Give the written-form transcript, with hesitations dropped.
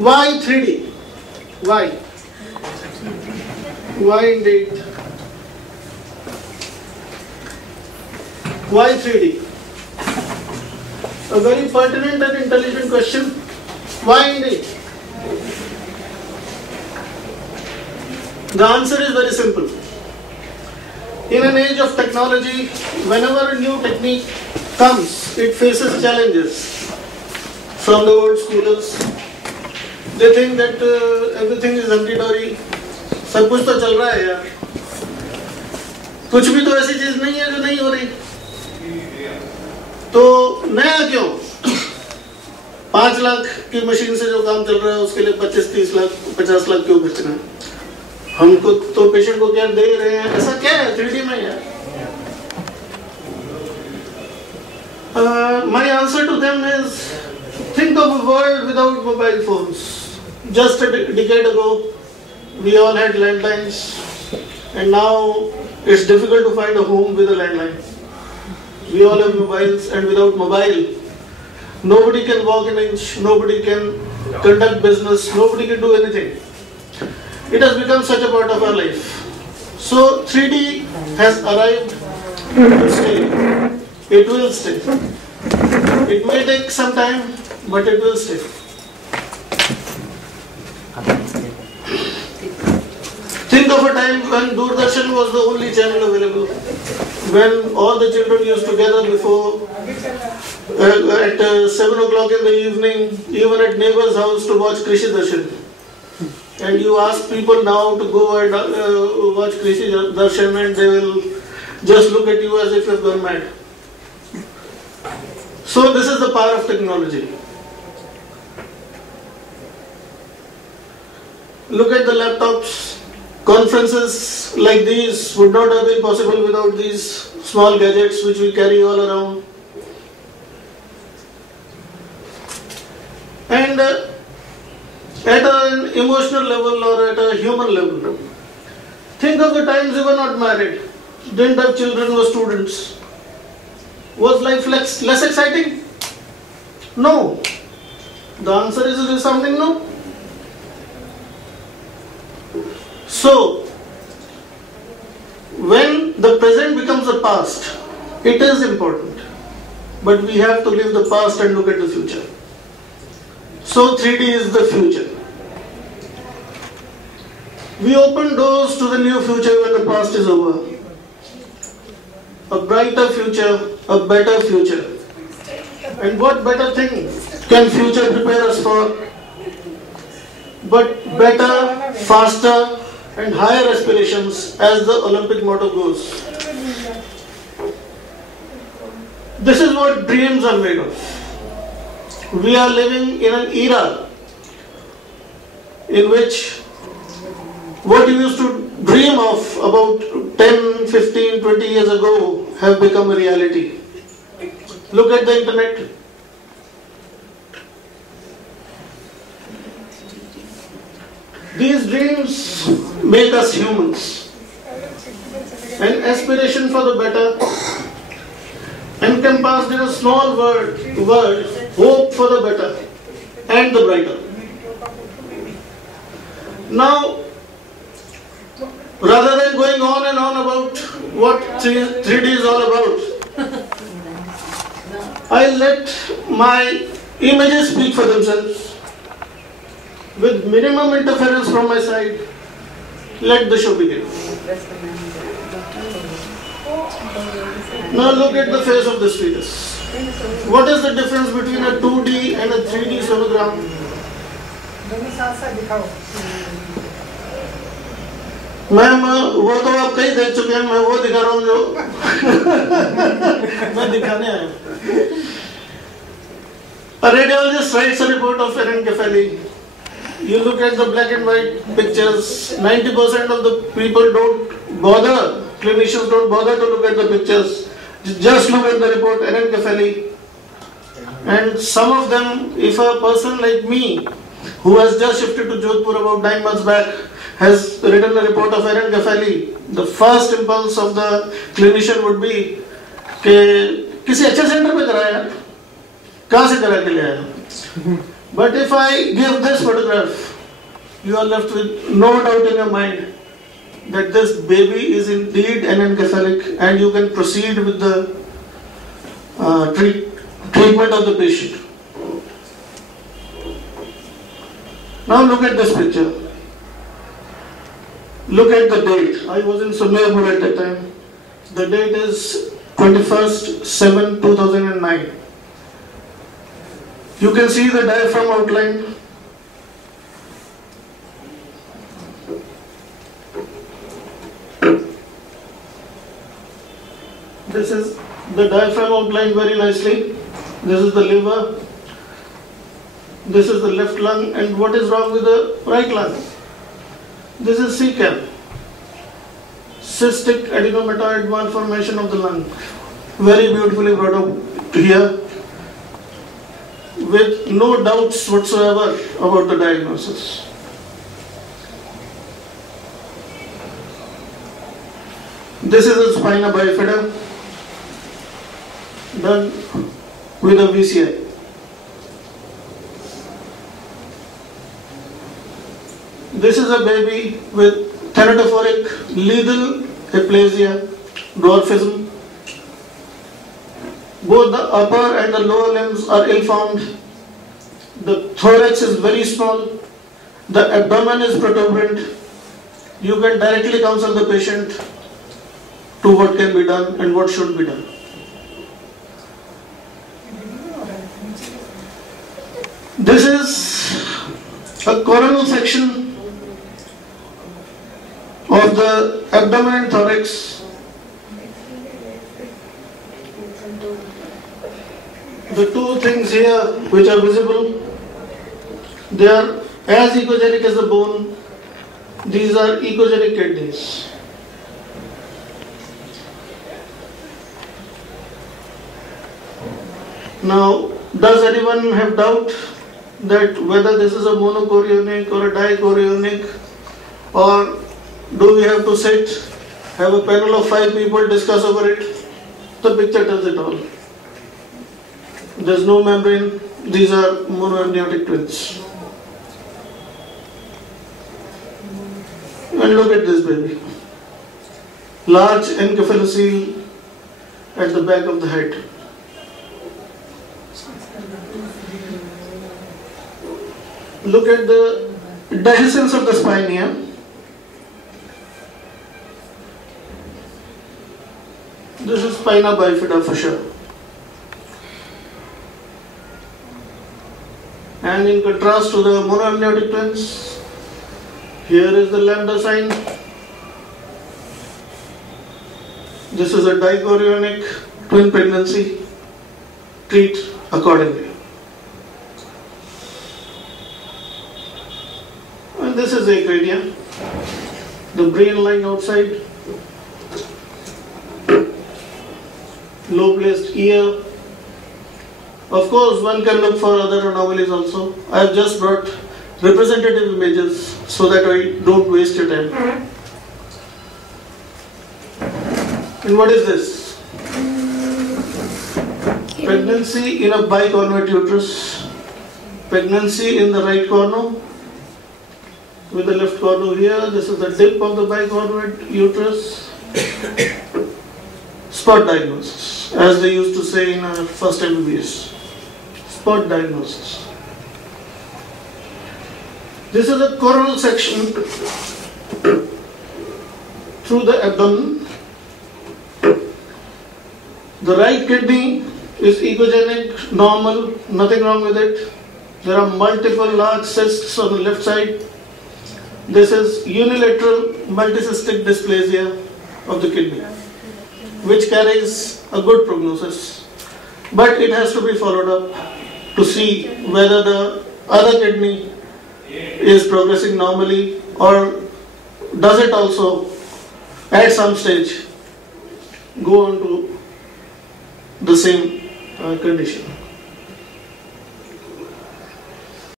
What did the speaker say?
Why 3D? Why? Why indeed? Why 3D? A very pertinent and intelligent question. Why indeed? The answer is very simple. In an age of technology, whenever a new technique comes, it faces challenges. From the old schoolers, they think that everything is hunky-dory. सब कुछ तो चल रहा है यार. कुछ भी तो ऐसी चीज नहीं है जो नहीं हो रही. तो नया क्यों? 5 लाख की मशीन से जो काम चल रहा है उसके लिए 25-30 लाख 50 लाख क्यों खर्चना है? हमको तो पेशेंट को केयर दे रहे हैं. ऐसा क्या है 3D में यार? My answer to them is, think of a world without mobile phones. Just a decade ago, we all had landlines, and now it's difficult to find a home with a landline. We all have mobiles, and without mobile, nobody can walk an inch, nobody can conduct business, nobody can do anything. It has become such a part of our life. So 3D has arrived to stay. It will stay. It may take some time, but it will stay. Think of a time when Doordarshan was the only channel available. When all the children used to gather before at 7 o'clock in the evening, even at neighbor's house to watch Krishi Darshan. And you ask people now to go and watch Krishi Darshan and they will just look at you as if you have gone mad. So this is the power of technology. Look at the laptops. Conferences like these would not have been possible without these small gadgets which we carry all around. And at an emotional level or at a human level, think of the times you were not married, didn't have children, were students. Was life less exciting? No. The answer is a resounding no. So, when the present becomes the past, it is important. But we have to leave the past and look at the future. So 3D is the future. We open doors to the new future when the past is over. A brighter future, a better future. And what better thing can future prepare us for? But better, faster, and higher aspirations, as the Olympic motto goes. This is what dreams are made of. We are living in an era in which what you used to dream of about 10, 15, 20 years ago have become a reality. Look at the internet. These dreams make us humans. An aspiration for the better, encompassed in a small word, hope for the better and the brighter. Now, rather than going on and on about what 3D is all about, I'll let my images speak for themselves. With minimum interference from my side, let the show begin. Now look at the face of this fetus. What is the difference between a 2D and a 3D sonogram? Ma'am वो तो आप कई देख चुके हैं, मैं वो दिखा रहा हूँ जो मैं दिखाने आया हूँ. A radiologist writes a report of encephaly. You look at the black and white pictures, 90% of the people don't bother, clinicians don't bother to look at the pictures, just look at the report, encephaly. And some of them, if a person like me, who has just shifted to Jodhpur about 9 months back, has written a report of encephaly, the first impulse of the clinician would be कि किसी अच्छे centre पे कराया, कहाँ से करा के ले आया? But if I give this photograph, you are left with no doubt in your mind that this baby is indeed anencephalic, and you can proceed with the treatment of the patient. Now look at this picture. Look at the date. I was in Sumayapur at that time. The date is 21/7/2009. You can see the diaphragm outline. This is the diaphragm outlined very nicely. This is the liver. This is the left lung. And what is wrong with the right lung? This is CCAM, cystic adenomatoid malformation of the lung. Very beautifully brought up here, with no doubts whatsoever about the diagnosis. This is a spina bifida done with a VCI. This is a baby with thanatophoric lethal aplasia, dwarfism. Both the upper and the lower limbs are ill-formed. The thorax is very small. The abdomen is protuberant. You can directly counsel the patient to what can be done and what should be done. This is a coronal section of the abdomen and thorax. The two things here which are visible, they are as echogenic as the bone. These are echogenic kidneys. Now, does anyone have doubt that whether this is a monochorionic or a dichorionic, or do we have to sit, have a panel of 5 people discuss over it? The picture tells it all. There's no membrane. These are monoamniotic twins. And look at this baby. Large encephalocele at the back of the head. Look at the dehiscence of the spine here. This is spina bifida for sure. And in contrast to the monoamniotic twins, here is the lambda sign. This is a dichorionic twin pregnancy. Treat accordingly. And this is acradia, the brain lying outside, low placed ear. Of course, one can look for other anomalies also. I have just brought representative images so that I don't waste your time. And what is this? Pregnancy in a bicornuate uterus. Pregnancy in the right cornu with the left cornu here. This is the tip of the bicornuate uterus. Spot diagnosis, as they used to say in our first MBBS. Spot diagnosis. This is a coronal section through the abdomen. The right kidney is echogenic, normal, nothing wrong with it. There are multiple large cysts on the left side. This is unilateral multicystic dysplasia of the kidney, which carries a good prognosis. But it has to be followed up to see whether the other kidney is progressing normally, or does it also at some stage go on to the same condition.